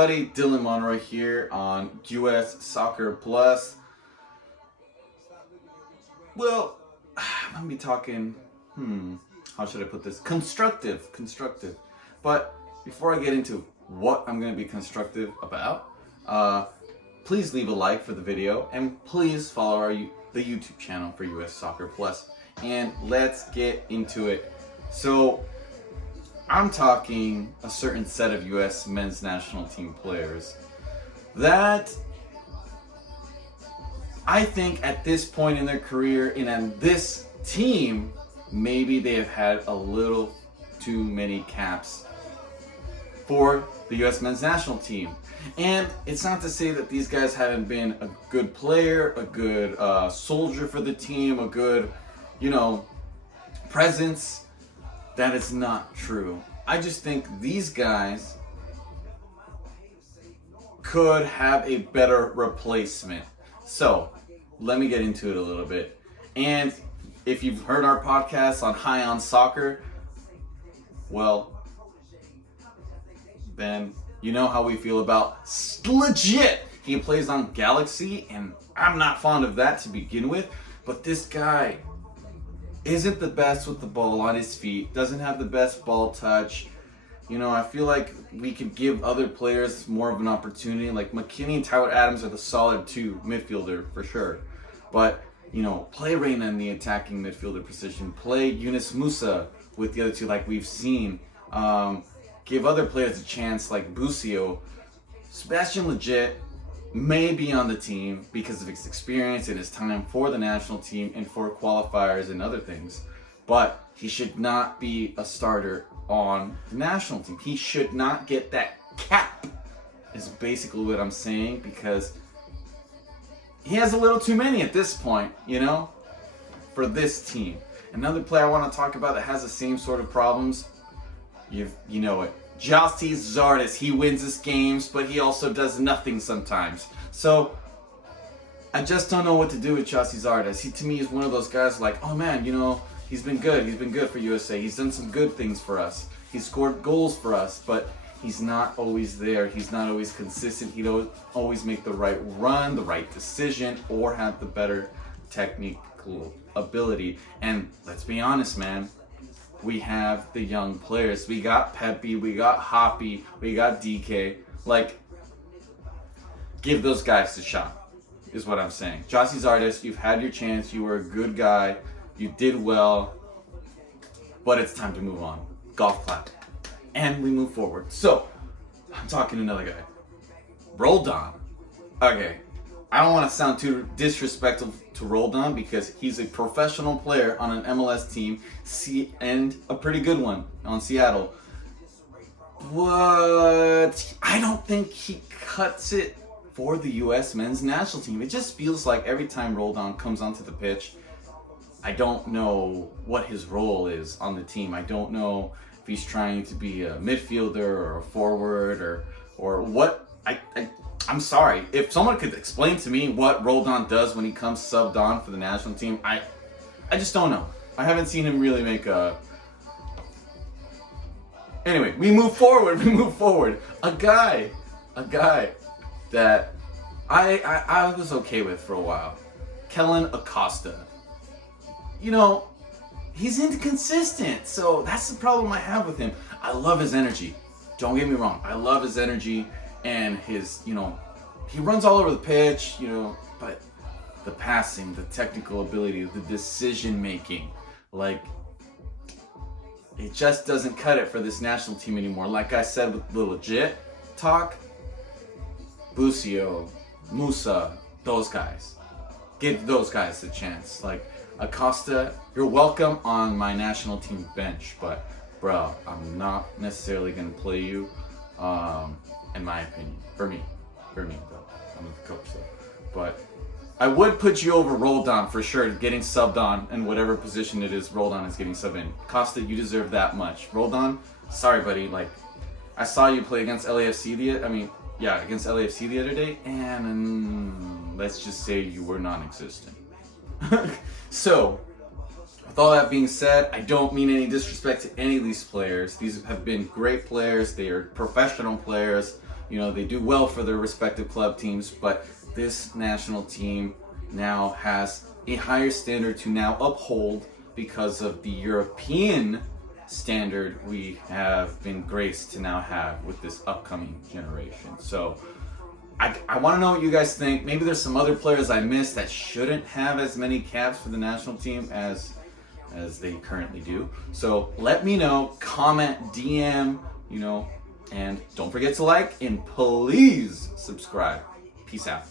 Buddy Dylan Monroe here on US Soccer Plus. Well, I'm gonna be talking, how should I put this? Constructive. But before I get into what I'm gonna be constructive about, please leave a like for the video and please follow the YouTube channel for US Soccer Plus. And let's get into it. So, I'm talking a certain set of US men's national team players that I think at this point in their career and on this team, maybe they have had a little too many caps for the US men's national team. And it's not to say that these guys haven't been a good player, a good soldier for the team, a good, presence. That is not true. I just think these guys could have a better replacement. So, let me get into it a little bit. And if you've heard our podcast on High on Soccer, well, then you know how we feel about legit. He plays on Galaxy, and I'm not fond of that to begin with, but this guy isn't the best with the ball on his feet, doesn't have the best ball touch. I feel like we could give other players more of an opportunity. Like McKinney and Tyler Adams are the solid two midfielder for sure. But, play Reyna in the attacking midfielder position. Play Yunus Musa with the other two like we've seen. Give other players a chance like Busio. Sebastian Legit may be on the team because of his experience and his time for the national team and for qualifiers and other things. But he should not be a starter on the national team. He should not get that cap, is basically what I'm saying, because he has a little too many at this point, for this team. Another player I want to talk about that has the same sort of problems, you know it. Gyasi Zardes, he wins his games, but he also does nothing sometimes. So, I just don't know what to do with Gyasi Zardes. He, to me, is one of those guys like, oh man, he's been good. He's been good for USA. He's done some good things for us. He's scored goals for us, but he's not always there. He's not always consistent. He don't always make the right run, the right decision, or have the better technical ability. And let's be honest, man. We have the young players. We got Pepe, we got Hoppy, we got DK. Give those guys a shot, is what I'm saying. Gyasi Zardes, you've had your chance. You were a good guy. You did well. But it's time to move on. Golf clap. And we move forward. So, I'm talking to another guy. Roldan. Okay. I don't want to sound too disrespectful to Roldan because he's a professional player on an MLS team and a pretty good one on Seattle. But I don't think he cuts it for the U.S. men's national team. It just feels like every time Roldan comes onto the pitch, I don't know what his role is on the team. I don't know if he's trying to be a midfielder or a forward or what. I'm sorry. If someone could explain to me what Roldan does when he comes subbed on for the national team, I just don't know. I haven't seen him really make a... Anyway, we move forward. A guy that I was okay with for a while. Kellen Acosta. He's inconsistent. So that's the problem I have with him. I love his energy. Don't get me wrong. I love his energy. And his, he runs all over the pitch, but the passing, the technical ability, the decision making, it just doesn't cut it for this national team anymore. Like I said with the legit talk, Busio, Musa, those guys. Give those guys a chance. Acosta, you're welcome on my national team bench, but bro, I'm not necessarily going to play you. In my opinion, for me though, I'm the coach though. But I would put you over Roldan for sure, getting subbed on in whatever position it is Roldan is getting subbed in. Costa, you deserve that much. Roldan, sorry buddy, I saw you play against LAFC against LAFC the other day, and let's just say you were non-existent. So, with all that being said, I don't mean any disrespect to any of these players. These have been great players. They are professional players. they do well for their respective club teams, but this national team now has a higher standard to now uphold because of the European standard we have been graced to now have with this upcoming generation. So I want to know what you guys think. Maybe there's some other players I missed that shouldn't have as many caps for the national team as they currently do. So let me know, comment, DM, and don't forget to like and please subscribe. Peace out.